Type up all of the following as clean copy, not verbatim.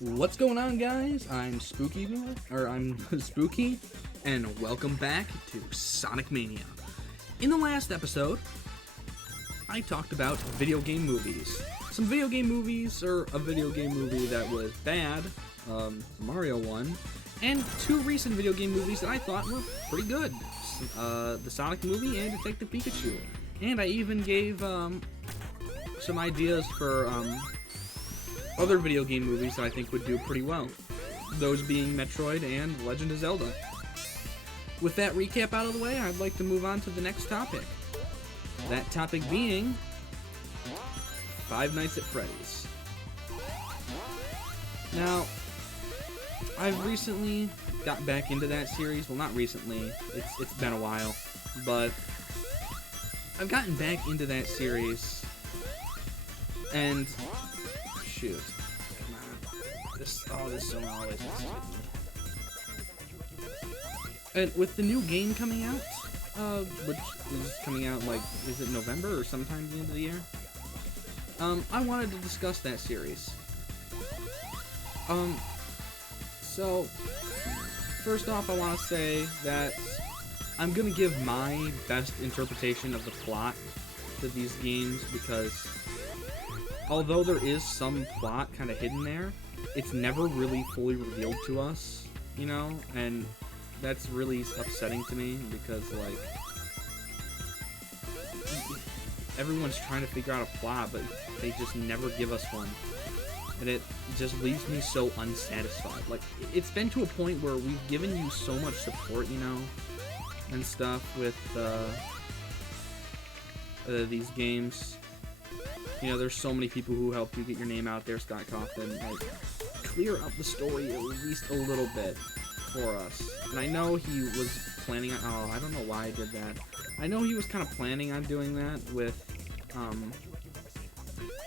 What's going on, guys? I'm Spooky, Spooky, and welcome back to Sonic Mania. In the last episode, I talked about video game movies. Some video game movies, or a video game movie that was bad, Mario one, and two recent video game movies that I thought were pretty good. The Sonic movie and Detective Pikachu. And I even gave some ideas for other video game movies that I think would do pretty well. Those being Metroid and Legend of Zelda. With that recap out of the way, I'd like to move on to the next topic. That topic being Five Nights at Freddy's. Now, I've recently got back into that series. Well, not recently. It's been a while. But I've gotten back into that series. And shoot. Come on. This song always messes with me. And with the new game coming out, which is coming out, like, is it November or sometime at the end of the year? I wanted to discuss that series. So, first off, I want to say that I'm gonna give my best interpretation of the plot to these games, because although there is some plot kind of hidden there, it's never really fully revealed to us, you know? And that's really upsetting to me, because, like, everyone's trying to figure out a plot, but they just never give us one. And it just leaves me so unsatisfied. Like, it's been to a point where we've given you so much support, you know, and stuff with these games. You know, there's so many people who helped you get your name out there, Scott Kaufman. Like, clear up the story at least a little bit for us. And I know he was planning on... Oh, I don't know why I did that. I know he was kind of planning on doing that with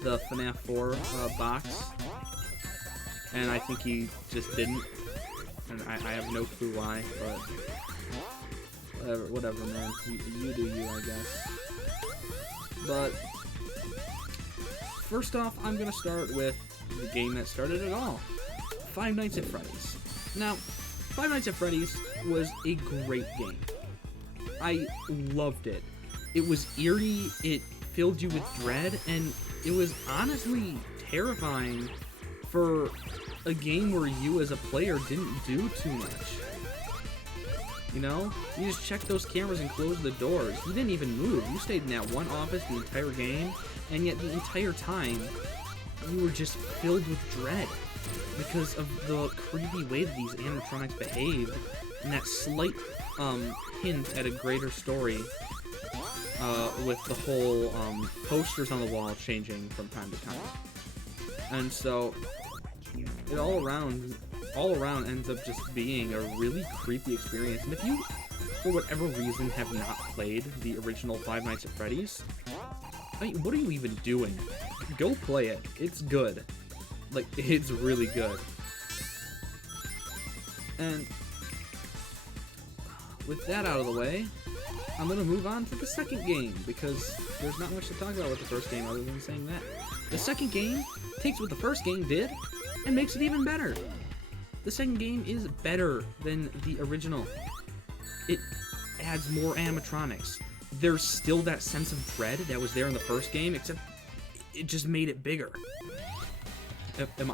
the FNaF 4 box. And I think he just didn't. And I have no clue why, but... Whatever, man. You do you, I guess. But... first off, I'm going to start with the game that started it all. Five Nights at Freddy's. Now, Five Nights at Freddy's was a great game. I loved it. It was eerie, it filled you with dread, and it was honestly terrifying for a game where you as a player didn't do too much. You know? You just checked those cameras and closed the doors. You didn't even move. You stayed in that one office the entire game, and yet the entire time, you were just filled with dread because of the creepy way that these animatronics behave, and that slight hint at a greater story with the whole posters on the wall changing from time to time. And so it all around ends up just being a really creepy experience. And if you, for whatever reason, have not played the original Five Nights at Freddy's, I mean, what are you even doing? Go play it. It's good. Like, it's really good. And with that out of the way, I'm gonna move on to the second game, because there's not much to talk about with the first game other than saying that. The second game takes what the first game did and makes it even better. The second game is better than the original. It adds more animatronics. There's still that sense of dread that was there in the first game, except it just made it bigger.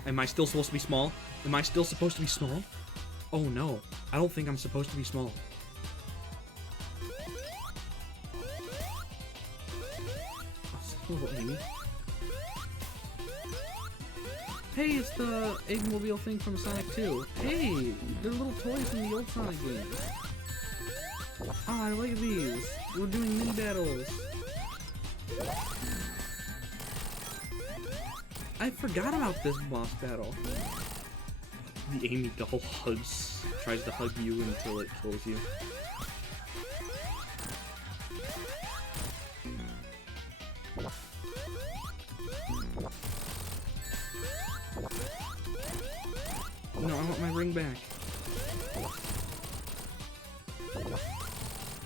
Am I still supposed to be small? Am I still supposed to be small? Oh no, I don't think I'm supposed to be small. Oh, Amy. Hey, it's the Eggmobile thing from Sonic 2. Hey, they're little toys from the old Sonic games. Oh, I like these. We're doing mini battles. I forgot about this boss battle. The Amy doll tries to hug you until it kills you. No, I want my ring back.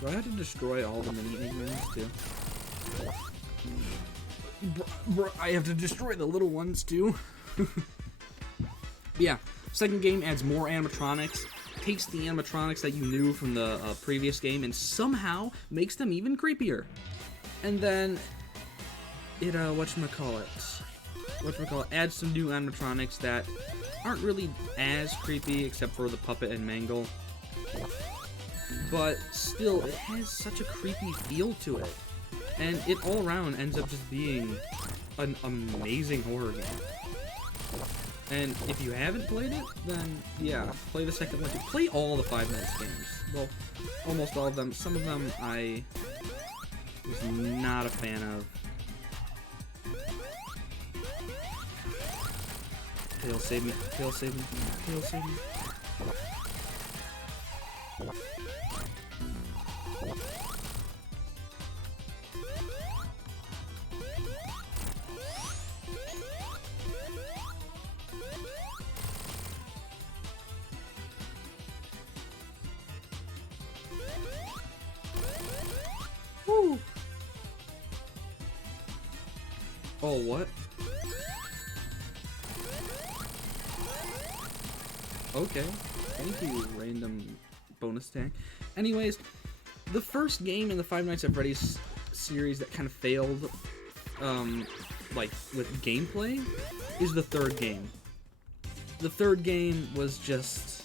Do I have to destroy all the mini Eggmans too? I have to destroy the little ones too. Yeah, second game adds more animatronics, takes the animatronics that you knew from the previous game, and somehow makes them even creepier. And then it adds some new animatronics that aren't really as creepy, except for the puppet and Mangle. But still, it has such a creepy feel to it. And it all around ends up just being an amazing horror game. And if you haven't played it, then yeah, play the second one. Play all the Five Nights games. Well, almost all of them. Some of them I was not a fan of. Tail save me. Tail save me. Tail save me. Woo! Oh, what? Okay. Thank you, random bonus tag. Anyways, the first game in the Five Nights at Freddy's series that kind of failed, like, with gameplay, is the third game. The third game was just...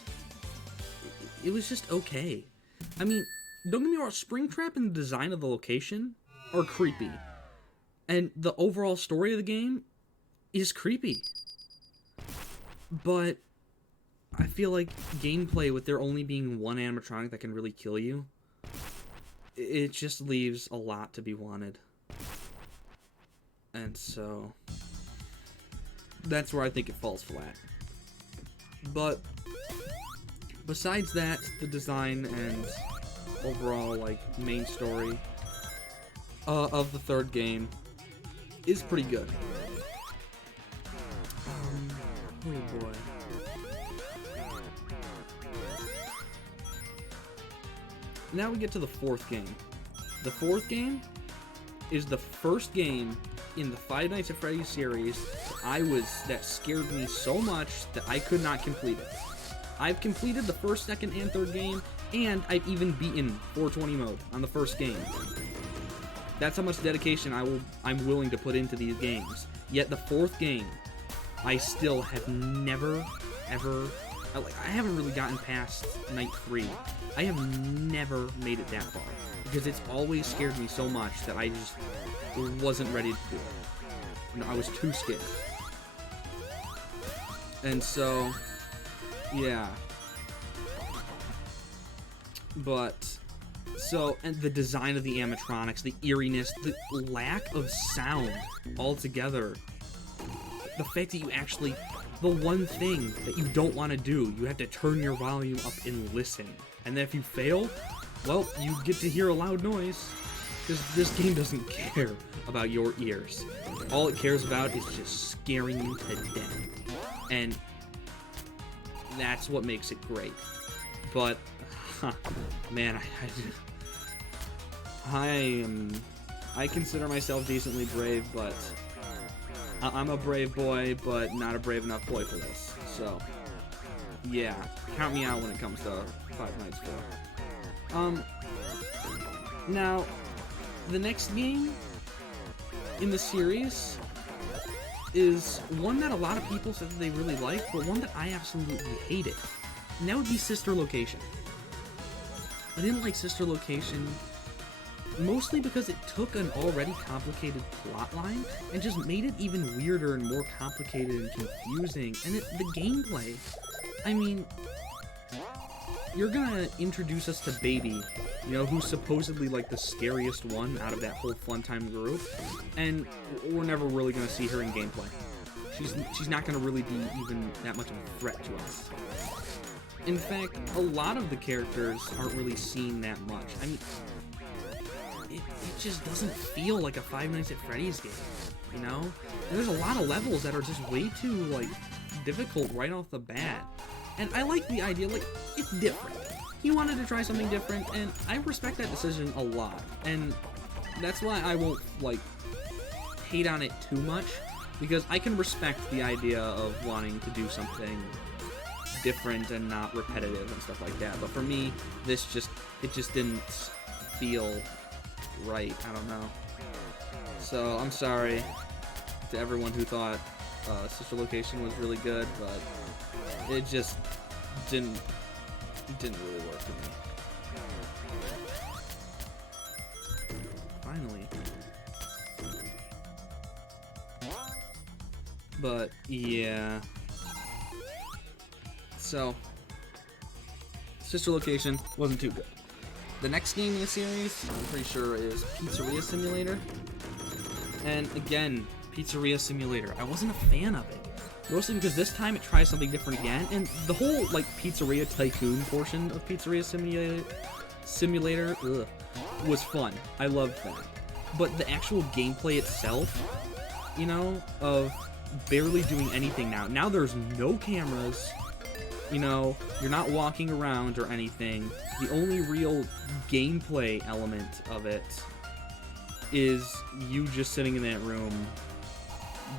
It was just okay. I mean, don't get me wrong, Springtrap and the design of the location are creepy. And the overall story of the game is creepy. But I feel like gameplay, with there only being one animatronic that can really kill you, it just leaves a lot to be wanted. And so that's where I think it falls flat. But besides that, the design and overall, like, main story of the third game is pretty good. Oh boy. Now we get to the fourth game. The fourth game is the first game in the Five Nights at Freddy's series that scared me so much that I could not complete it. I've completed the first, second, and third game, and I've even beaten 420 mode on the first game. That's how much dedication I'm willing to put into these games. Yet the fourth game, I still have never, ever... I haven't really gotten past Night 3. I have never made it that far. Because it's always scared me so much that I just wasn't ready to do it. You know, I was too scared. And so, yeah. But, so, and the design of the animatronics, the eeriness, the lack of sound altogether. The fact that you actually, the one thing that you don't want to do, you have to turn your volume up and listen. And then if you fail, well, you get to hear a loud noise. Because this game doesn't care about your ears. All it cares about is just scaring you to death. And that's what makes it great. But, man, I consider myself decently brave, but I'm a brave boy, but not a brave enough boy for this. So, yeah, count me out when it comes to Five Nights 4. Now, the next game in the series is one that a lot of people said that they really like, but one that I absolutely hated. And that would be Sister Location. I didn't like Sister Location mostly because it took an already complicated plotline and just made it even weirder and more complicated and confusing. And the gameplay, I mean, you're gonna introduce us to Baby, you know, who's supposedly like the scariest one out of that whole Funtime group, and we're never really gonna see her in gameplay. She's not gonna really be even that much of a threat to us. In fact, a lot of the characters aren't really seen that much. I mean, it just doesn't feel like a Five Nights at Freddy's game, you know? And there's a lot of levels that are just way too, like, difficult right off the bat. And I like the idea, like, it's different. He wanted to try something different, and I respect that decision a lot. And that's why I won't, like, hate on it too much. Because I can respect the idea of wanting to do something different and not repetitive and stuff like that. But for me, it just didn't feel right. I don't know. So I'm sorry to everyone who thought Sister Location was really good, but it just didn't really work for me. Finally. But yeah. So Sister Location wasn't too good. The next game in the series, I'm pretty sure, is Pizzeria Simulator. And again, Pizzeria Simulator, I wasn't a fan of it. Mostly because this time it tries something different again, and the whole, like, Pizzeria Tycoon portion of Pizzeria Simulator was fun. I loved that. But the actual gameplay itself, you know, of barely doing anything now. Now there's no cameras, you know, you're not walking around or anything. The only real gameplay element of it is you just sitting in that room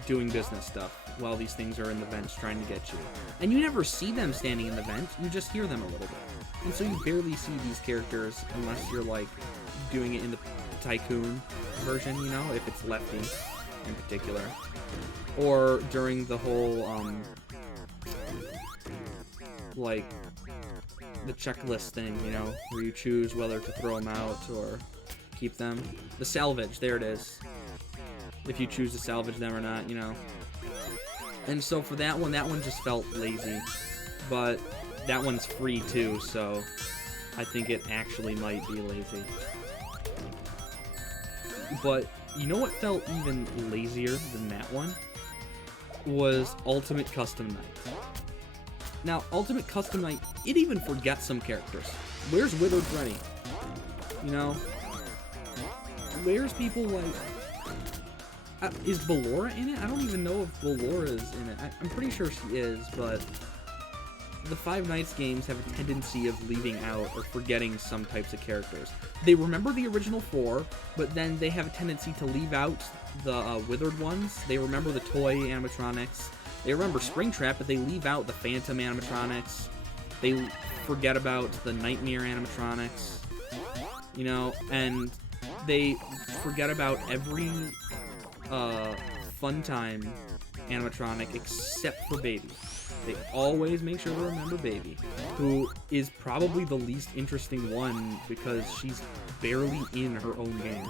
doing business stuff while these things are in the vents trying to get you. And you never see them standing in the vent, you just hear them a little bit. And so you barely see these characters unless you're, like, doing it in the Tycoon version, you know, if it's Lefty in particular. Or during the whole, like, the checklist thing, you know, where you choose whether to throw them out or keep them. The salvage, there it is. If you choose to salvage them or not, you know. And so for that one just felt lazy. But that one's free too, so I think it actually might be lazy. But you know what felt even lazier than that one? Was Ultimate Custom Night. Now, Ultimate Custom Night, it even forgets some characters. Where's Withered Freddy? You know? Where's people like... is Ballora in it? I don't even know if Ballora is in it. I'm pretty sure she is, but... The Five Nights games have a tendency of leaving out or forgetting some types of characters. They remember the original 4, but then they have a tendency to leave out the withered ones. They remember the toy animatronics. They remember Springtrap, but they leave out the Phantom animatronics. They forget about the Nightmare animatronics. You know, and they forget about every Funtime animatronic except for Baby. They always make sure to remember Baby, who is probably the least interesting one because she's barely in her own game.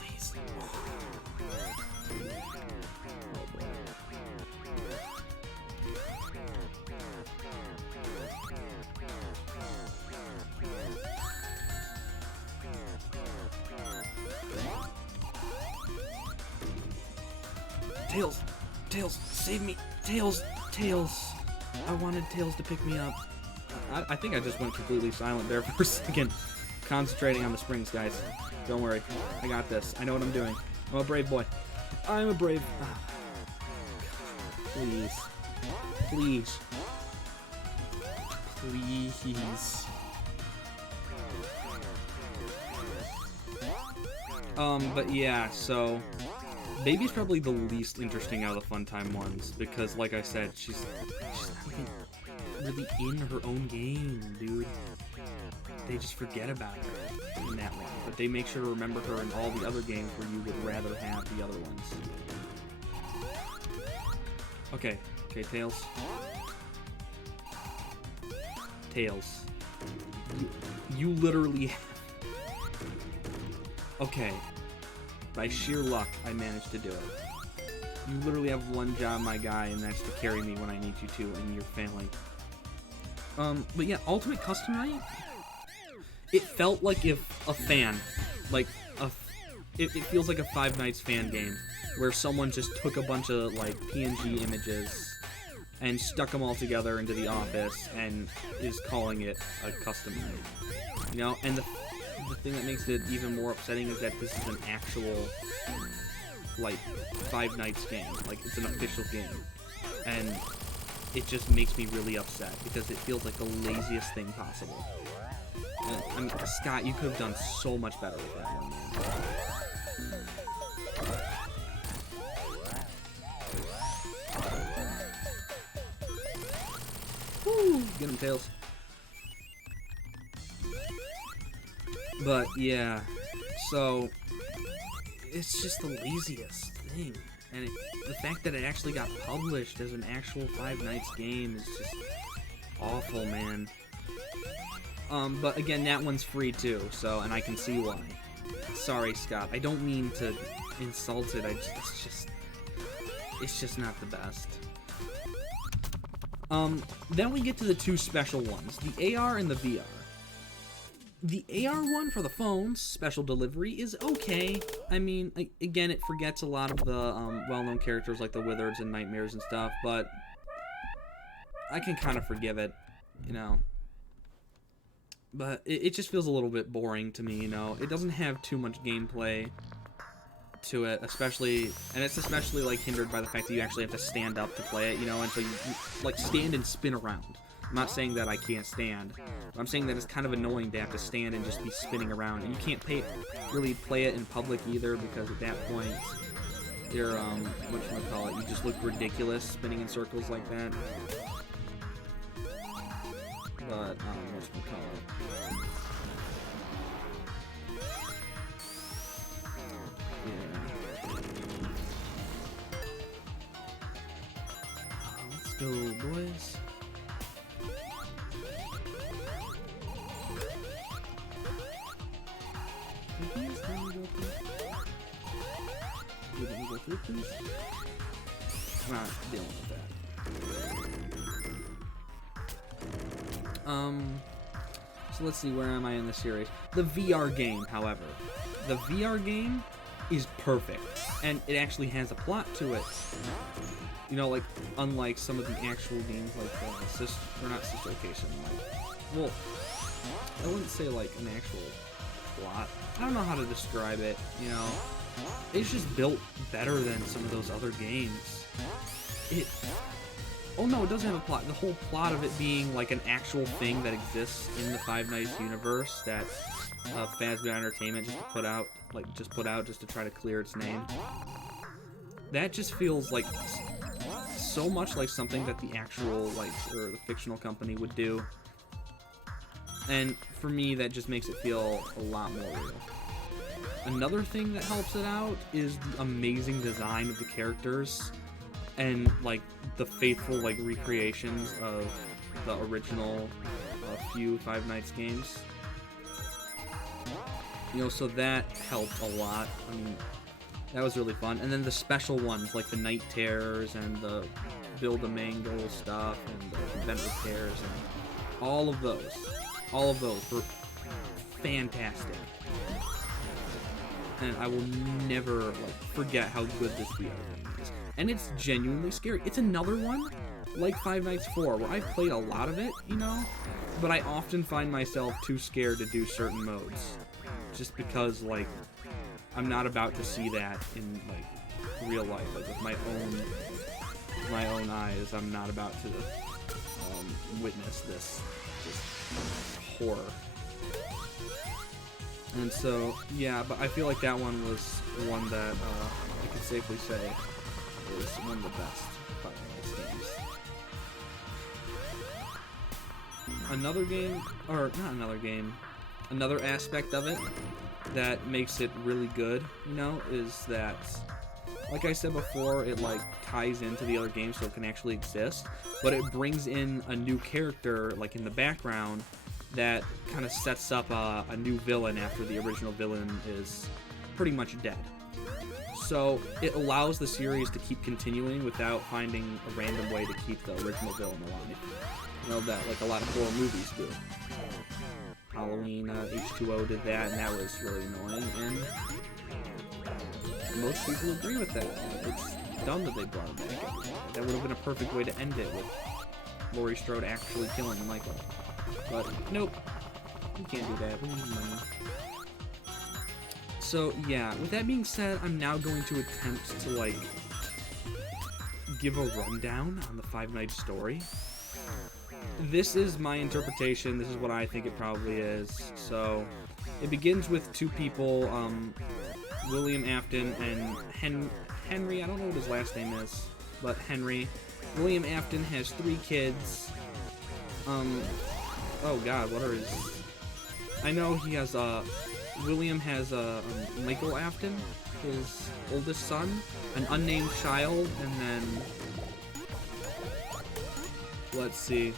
Please. Tails! Tails! Save me! Tails! Tails! I wanted Tails to pick me up. I think I just went completely silent there for a second. Concentrating on the springs, guys. Don't worry. I got this. I know what I'm doing. I'm a brave boy. I'm a brave... Please. Please. Please. But yeah, so... Baby's probably the least interesting out of the Funtime ones, because, like I said, she's not even really in her own game, dude. They just forget about her in that one, but they make sure to remember her in all the other games where you would rather have the other ones. Okay, Tails. Tails. You literally... Okay. By sheer luck, I managed to do it. You literally have one job, my guy, and that's to carry me when I need you to, and you're failing. But yeah, Ultimate Custom Night, it felt like if a fan, like, it feels like a Five Nights fan game, where someone just took a bunch of, like, PNG images and stuck them all together into the office and is calling it a custom night. You know, and the thing that makes it even more upsetting is that this is an actual, like, Five Nights game. Like, it's an official game. And it just makes me really upset, because it feels like the laziest thing possible. I mean, Scott, you could have done so much better with that one, man. Woo! Get him, Tails. But, yeah. So, it's just the laziest thing. And the fact that it actually got published as an actual Five Nights game is just awful, man. But again, that one's free too, so, and I can see why. Sorry, Scott. I don't mean to insult it. It's just not the best. Then we get to the two special ones, the AR and the VR. The AR one for the phones, special delivery, is okay. I mean, again, it forgets a lot of the well-known characters like the Wizards and Nightmares and stuff, but I can kind of forgive it, you know. But it just feels a little bit boring to me, you know. It doesn't have too much gameplay to it, especially, and it's especially, like, hindered by the fact that you actually have to stand up to play it, you know, and so you like, stand and spin around. I'm not saying that I can't stand, but I'm saying that it's kind of annoying to have to stand and just be spinning around, and you can't really play it in public either, because at that point, you're, whatchamacallit, you just look ridiculous spinning in circles like that. But, whatchamacallit. Yeah. Let's go, boys. Let me go through, please. I'm not dealing with that. So let's see, where am I in the series? The VR game, however. The VR game is perfect, and it actually has a plot to it. You know, like, unlike some of the actual games, like, not Sister Location, like, well, I wouldn't say, like, an actual plot. I don't know how to describe it, you know. It's just built better than some of those other games. Oh no, it doesn't have a plot. The whole plot of it being like an actual thing that exists in the Five Nights universe that Fazbear Entertainment just put out just to try to clear its name. That just feels like so much like something that the actual, like, or the fictional company would do. And for me, that just makes it feel a lot more real. Another thing that helps it out is the amazing design of the characters and, like, the faithful, like, recreations of the original few Five Nights games. You know, so that helped a lot. I mean, that was really fun. And then the special ones, like the Night Terrors and the Build-A-Mango stuff and the Event Repairs and all of those were fantastic. And I will never, like, forget how good this VR game is. And it's genuinely scary. It's another one, like Five Nights 4, where I've played a lot of it, you know? But I often find myself too scared to do certain modes. Just because, like, I'm not about to see that in, like, real life. Like, with my own eyes, I'm not about to witness this horror. And so, yeah, but I feel like that one was one that I can safely say is one of the best Five Nights games. Another aspect of it that makes it really good, you know, is that, like I said before, it, like, ties into the other games so it can actually exist, but it brings in a new character, like, in the background that kind of sets up a new villain after the original villain is pretty much dead. So it allows the series to keep continuing without finding a random way to keep the original villain alive. You know, that, like, a lot of horror movies do. Halloween H2O did that, and that was really annoying, and most people agree with that. It's dumb that they brought it back. That would have been a perfect way to end it, with Laurie Strode actually killing Michael. But nope, we can't do that. We need money. So yeah, with that being said, I'm now going to attempt to, like, give a rundown on the Five Nights story. this is my interpretation. This is what I think it probably is. So, it begins with two people, William Afton and Henry. I don't know what his last name is, but Henry. William Afton has 3 kids. Oh God, what are his? I know he has William has Michael Afton, his oldest son, an unnamed child, and then let's see.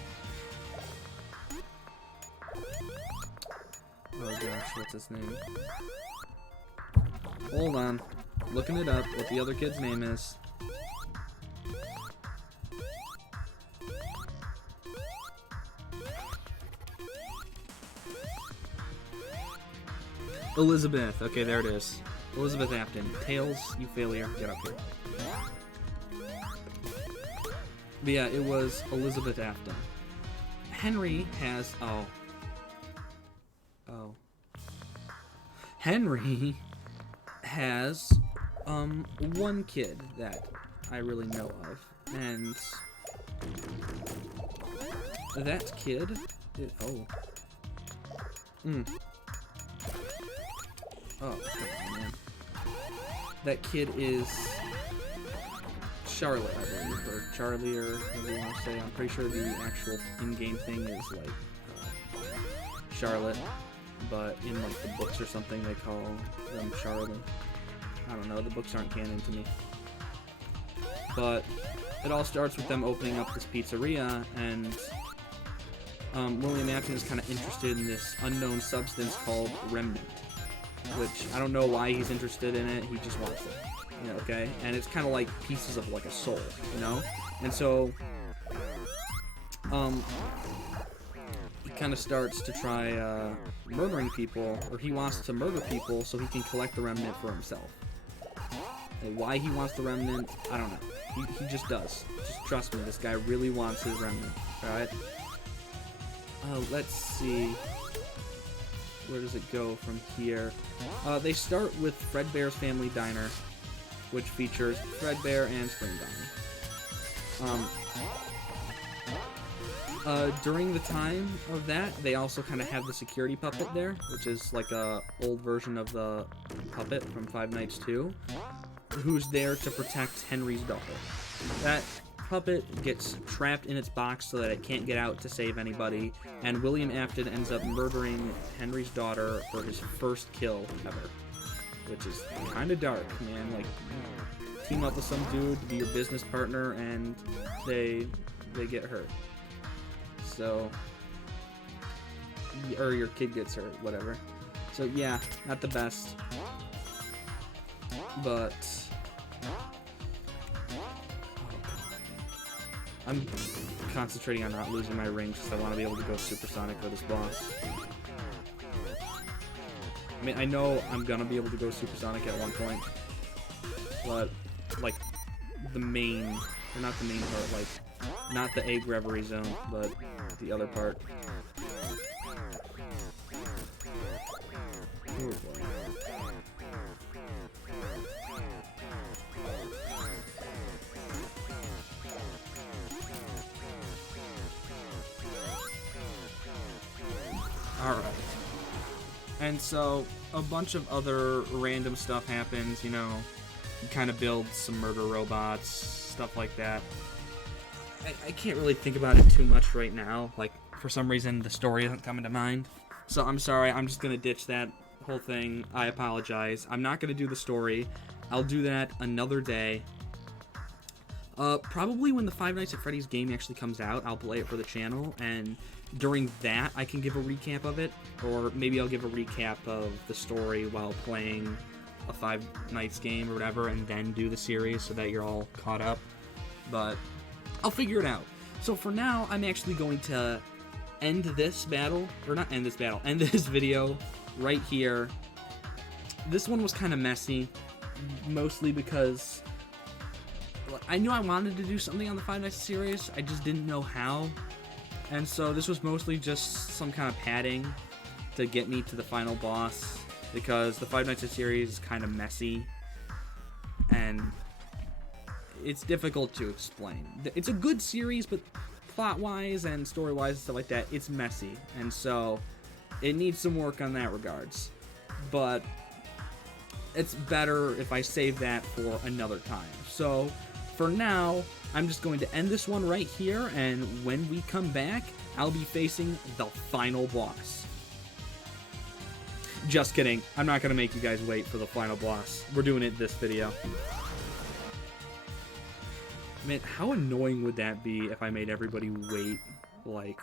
Oh gosh, what's his name? Hold on, looking it up. What the other kid's name is? Elizabeth. Okay, there it is. Elizabeth Afton. Tails, you failure. Get up here. But yeah, it was Elizabeth Afton. Henry has... Oh. Henry has, one kid that I really know of. And... that kid... Oh, come on, man. That kid is Charlotte, I believe, or Charlie, or whatever you want to say. I'm pretty sure the actual in-game thing is, like, Charlotte, but in, like, the books or something, they call them Charlie. I don't know, the books aren't canon to me. But it all starts with them opening up this pizzeria, and William Afton is kind of interested in this unknown substance called remnant. Which, I don't know why he's interested in it, he just wants it, you know, okay? And it's kind of like pieces of, like, a soul, you know? And so, he kind of starts to try, murdering people, or he wants to murder people so he can collect the remnant for himself. And why he wants the remnant, I don't know. He just does. Just trust me, this guy really wants his remnant, alright? Let's see... Where does it go from here? They start with Fredbear's Family Diner, which features Fredbear and Spring Donnie. During the time of that, they also kind of have the security puppet there, which is like a old version of the puppet from Five Nights 2, who's there to protect Henry's daughter. That puppet gets trapped in its box so that it can't get out to save anybody, and William Afton ends up murdering Henry's daughter for his first kill ever, which is kind of dark, man. Like, team up with some dude to be your business partner, and they get hurt. So, or your kid gets hurt, whatever. So yeah, not the best, but I'm concentrating on not losing my rings because I want to be able to go supersonic for this boss. I mean, I know I'm gonna be able to go supersonic at one point, but, like, the main, or not the main part, like, not the egg reverie zone, but the other part. Oh boy. Alright. And so, a bunch of other random stuff happens, you know, you kind of build some murder robots, stuff like that. I can't really think about it too much right now, like, for some reason the story isn't coming to mind. So I'm sorry, I'm just gonna ditch that whole thing. I apologize. I'm not gonna do the story. I'll do that another day. Probably when the Five Nights at Freddy's game actually comes out, I'll play it for the channel, and during that, I can give a recap of it, or maybe I'll give a recap of the story while playing a Five Nights game or whatever, and then do the series so that you're all caught up. But I'll figure it out. So for now, I'm actually going to end this battle, or not end this battle, end this video right here. This one was kind of messy, mostly because I knew I wanted to do something on the Five Nights series, I just didn't know how. And so this was mostly just some kind of padding to get me to the final boss, because the Five Nights series is kind of messy, and it's difficult to explain. It's a good series, but plot-wise and story-wise and stuff like that, it's messy, and so it needs some work on that regards. But it's better if I save that for another time. So for now, I'm just going to end this one right here, and when we come back, I'll be facing the final boss. Just kidding. I'm not going to make you guys wait for the final boss. We're doing it this video. Man, how annoying would that be if I made everybody wait, like,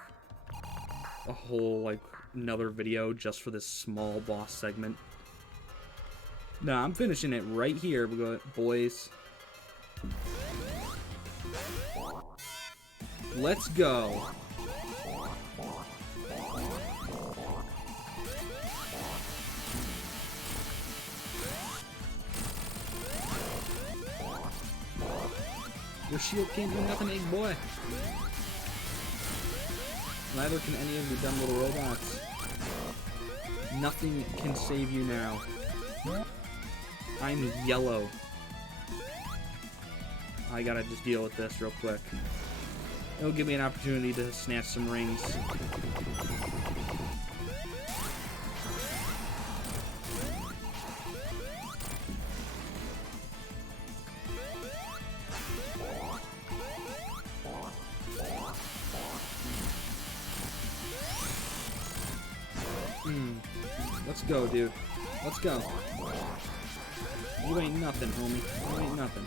a whole, like, another video just for this small boss segment? No, I'm finishing it right here, boys. Let's go. Your shield can't do nothing, big boy. Neither can any of you dumb little robots. Nothing can save you now. I'm yellow. I gotta just deal with this real quick. It'll give me an opportunity to snatch some rings. Let's go, dude. Let's go. You ain't nothing, homie. You ain't nothing.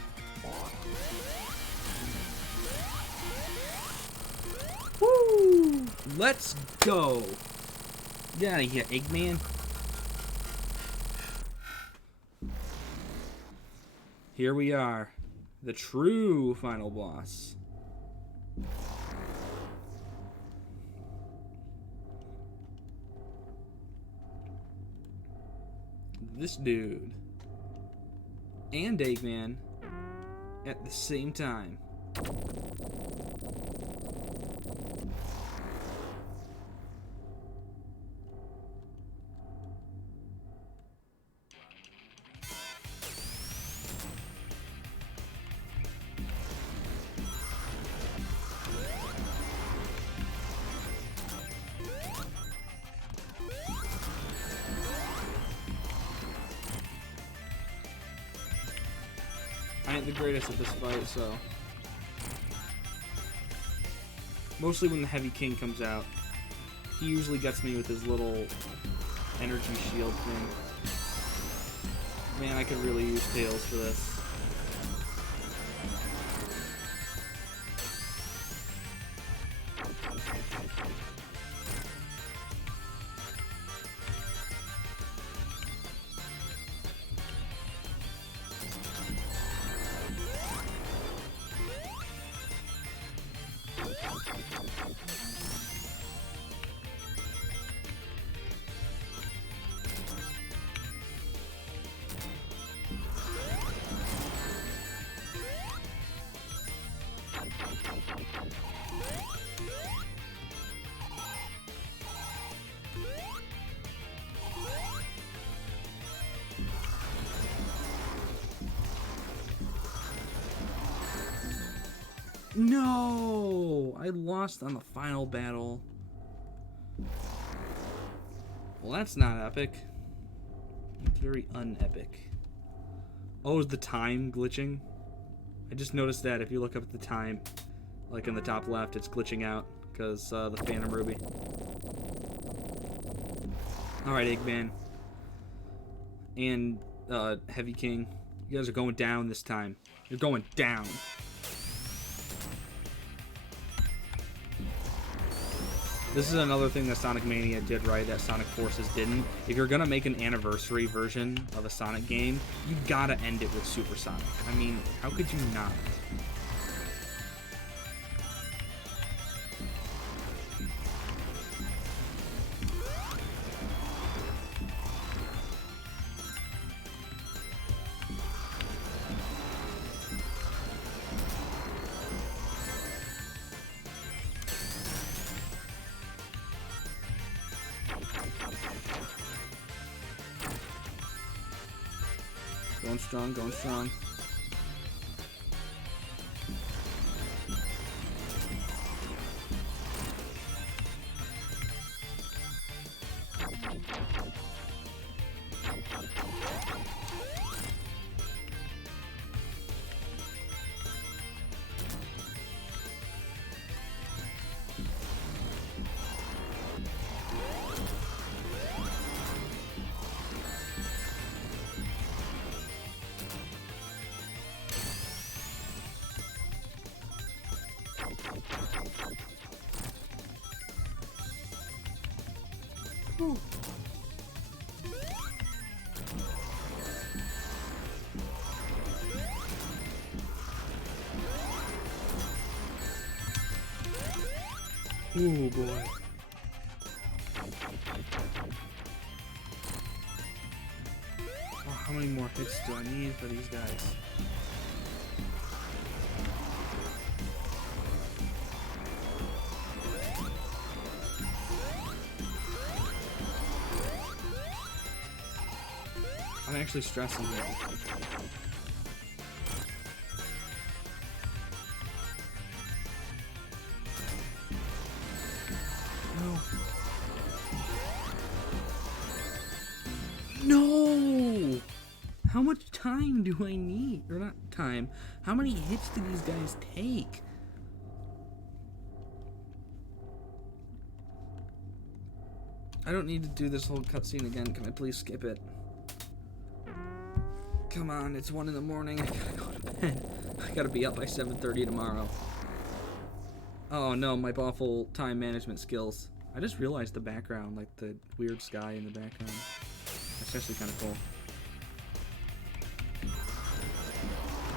Woo! Let's go. Get out of here, Eggman. Here we are. The true final boss. This dude and Eggman at the same time. I ain't the greatest at this fight, so... Mostly when the Heavy King comes out. He usually gets me with his little energy shield thing. Man, I could really use Tails for this. No! I lost on the final battle. Well, that's not epic. It's very unepic. Oh, is the time glitching? I just noticed that if you look up at the time, like in the top left, it's glitching out because the Phantom Ruby. Alright, Eggman. And Heavy King. You guys are going down this time. You're going down. This is another thing that Sonic Mania did right that Sonic Forces didn't. If you're gonna make an anniversary version of a Sonic game, you gotta end it with Super Sonic. I mean, how could you not? Going strong, going strong. Whew. Ooh, boy. Oh, how many more hits do I need for these guys? I'm actually stressing here. No! How much time do I need? Or not time. How many hits do these guys take? I don't need to do this whole cutscene again. Can I please skip it? Come on, it's 1 in the morning. I gotta go to bed. I gotta be up by 7:30 tomorrow. Oh no, my awful time management skills. I just realized the background, like the weird sky in the background. That's actually kind of cool.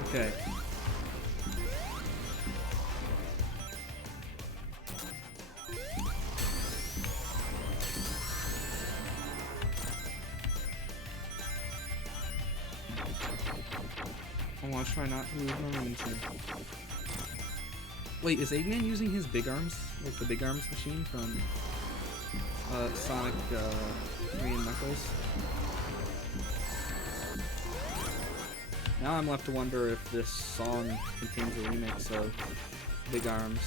Okay. I want to try not to lose my rings here. Wait, is Eggman using his big arms? Like the big arms machine from Sonic Mania Knuckles? Now I'm left to wonder if this song contains a remix of Big Arms.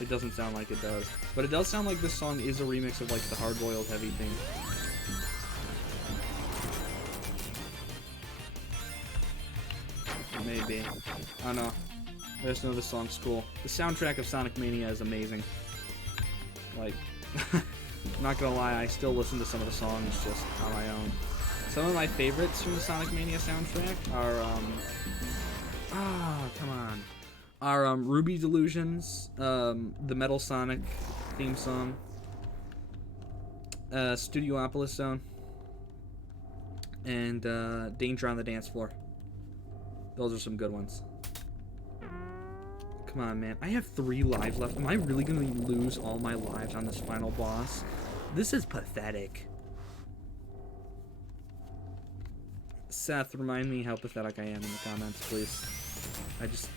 It doesn't sound like it does. But it does sound like this song is a remix of like the Hard-Boiled Heavy thing. Maybe. I don't know. I just know this song's cool. The soundtrack of Sonic Mania is amazing. Like, I'm not gonna lie, I still listen to some of the songs just on my own. Some of my favorites from the Sonic Mania soundtrack are, come on. Are, Ruby Delusions, the Metal Sonic theme song, Studiopolis Zone, and, Danger on the Dance Floor. Those are some good ones. Come on, man. I have 3 lives left. Am I really going to lose all my lives on this final boss? This is pathetic. Seth, remind me how pathetic I am in the comments, please. I just...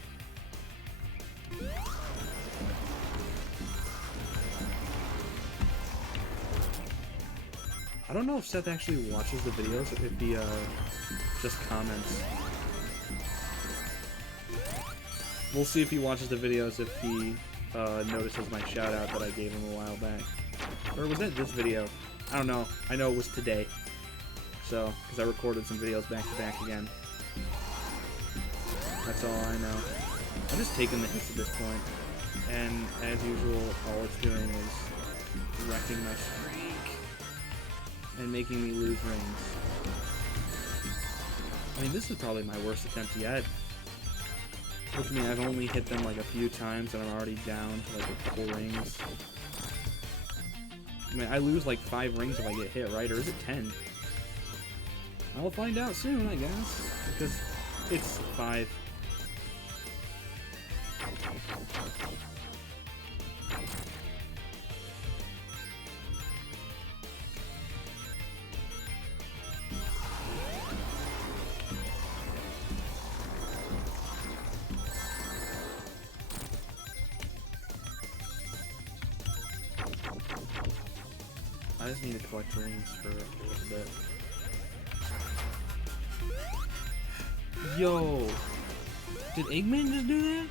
I don't know if Seth actually watches the videos, or if he, just comments. We'll see if he watches the videos, if he notices my shout out that I gave him a while back. Or was that this video? I don't know. I know it was today. So, because I recorded some videos back to back again. That's all I know. I'm just taking the hits at this point. And as usual, all it's doing is wrecking my streak. And making me lose rings. I mean, this is probably my worst attempt yet. Look at me, I've only hit them like a few times and I'm already down to like a couple rings. I mean, I lose like 5 rings if I get hit, right? Or is it 10? I'll find out soon, I guess. Because it's 5. I just need to collect rings for a little bit. Yo! Did Eggman just do that?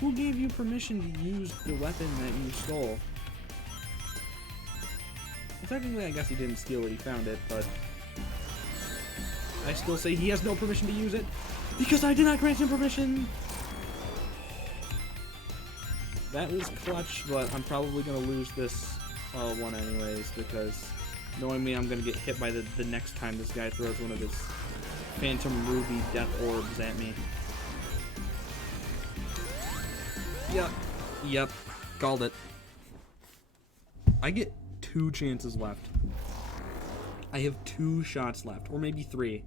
Who gave you permission to use the weapon that you stole? Well, technically, I guess he didn't steal it, he found it, but... I still say he has no permission to use it, because I did not grant him permission! That was clutch, but I'm probably gonna lose this one anyways, because knowing me, I'm gonna get hit by the next time this guy throws one of his Phantom Ruby Death Orbs at me. Yep. Called it. I get 2 chances left. I have 2 shots left, or maybe 3.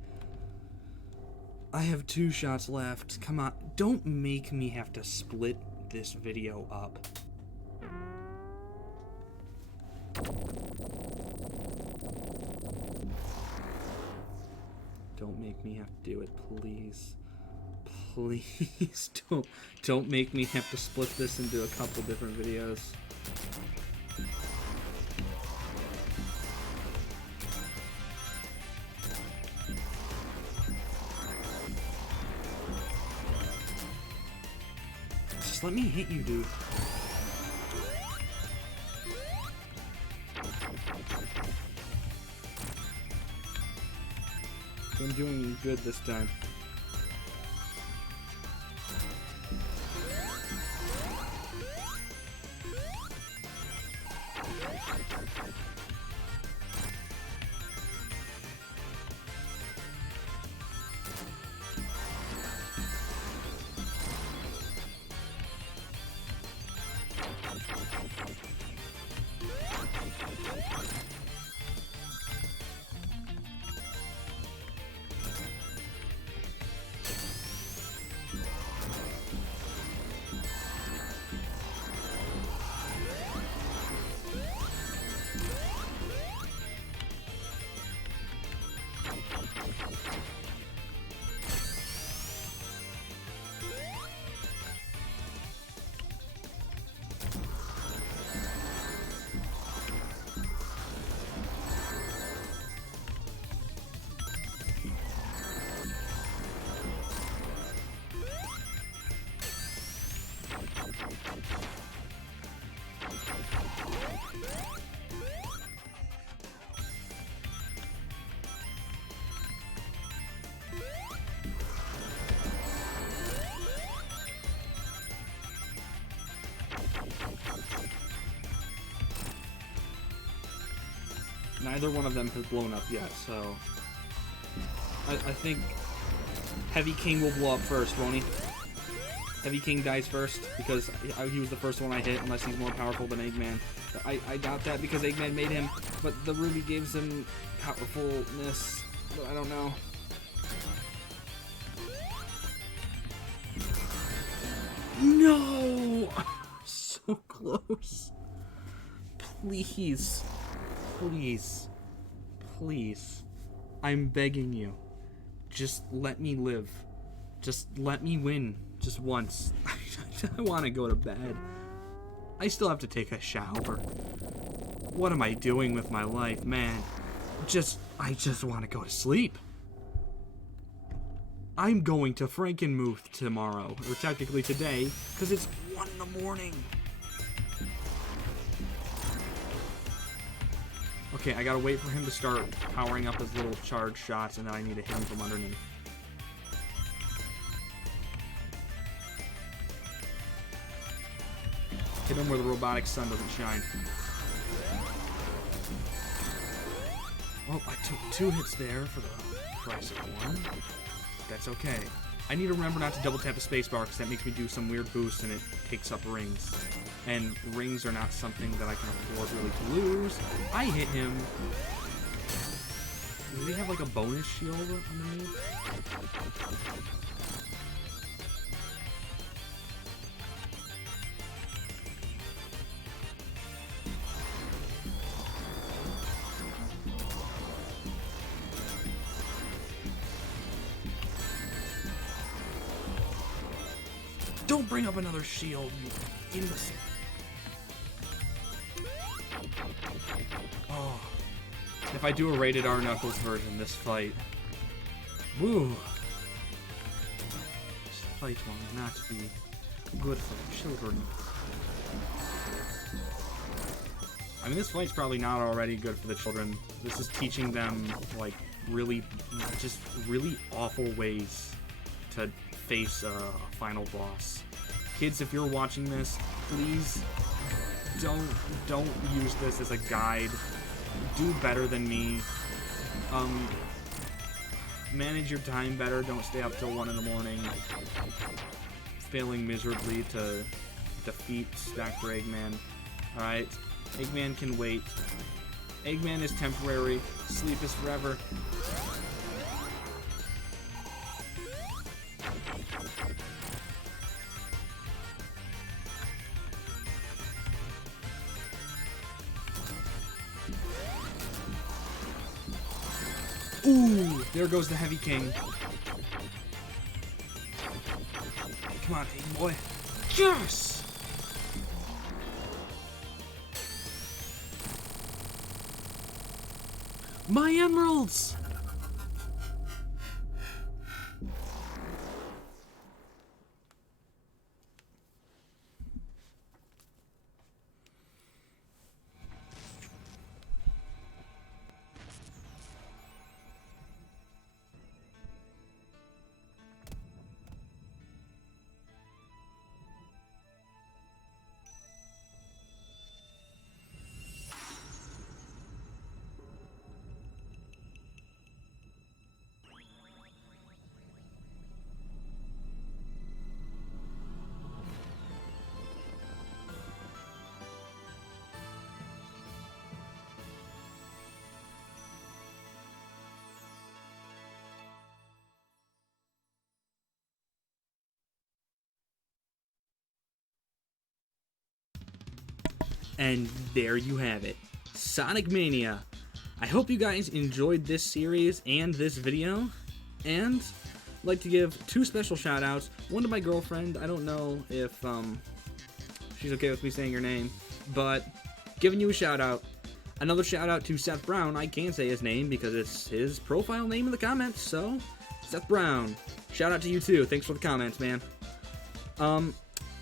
I have 2 shots left. Come on, don't make me have to split this video up. Don't make me have to do it, please. Please don't make me have to split this into a couple different videos. Just let me hit you, dude. I'm doing good this time. Neither one of them has blown up yet, so I think Heavy King will blow up first, won't he? Heavy King dies first, because he was the first one I hit, unless he's more powerful than Eggman. I doubt that, because Eggman made him, but the Ruby gives him powerfulness, but I don't know. No! So close. Please. Please. Please. I'm begging you. Just let me live. Just let me win. Just once. I want to go to bed. I still have to take a shower. What am I doing with my life, man? I just want to go to sleep. I'm going to Frankenmuth tomorrow, or technically today, because it's 1 in the morning. Okay, I gotta wait for him to start powering up his little charge shots, and then I need to hit him from underneath. Hit him where the robotic sun doesn't shine. Well, I took 2 hits there for the price of 1. That's okay. I need to remember not to double tap the spacebar, because that makes me do some weird boost and it takes up rings. And rings are not something that I can afford really to lose. I hit him. Does he have like a bonus shield underneath? Don't bring up another shield, you imbecile. Oh. If I do a rated R Knuckles version, this fight. Woo. This fight will not be good for the children. I mean, this fight's probably not already good for the children. This is teaching them, like, really awful ways to face a final boss. Kids, if you're watching this, please don't use this as a guide. Do better than me. Manage your time better. Don't stay up till 1 in the morning, failing miserably to defeat Dr. Eggman. Alright, Eggman can wait. Eggman is temporary. Sleep is forever. Ooh, there goes the Heavy King. Come on, Eggman boy. Yes! My emeralds! And there you have it, Sonic Mania. I hope you guys enjoyed this series and this video, and I'd like to give two special shout-outs. One to my girlfriend. I don't know if she's okay with me saying her name, but giving you a shout-out. Another shout-out to Seth Brown. I can't say his name because it's his profile name in the comments, so Seth Brown. Shout-out to you too. Thanks for the comments, man.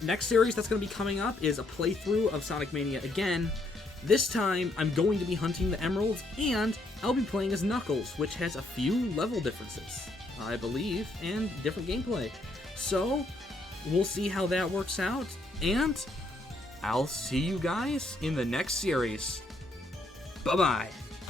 Next series that's going to be coming up is a playthrough of Sonic Mania again. This time, I'm going to be hunting the emeralds, and I'll be playing as Knuckles, which has a few level differences, I believe, and different gameplay. So, we'll see how that works out, and I'll see you guys in the next series. Bye-bye.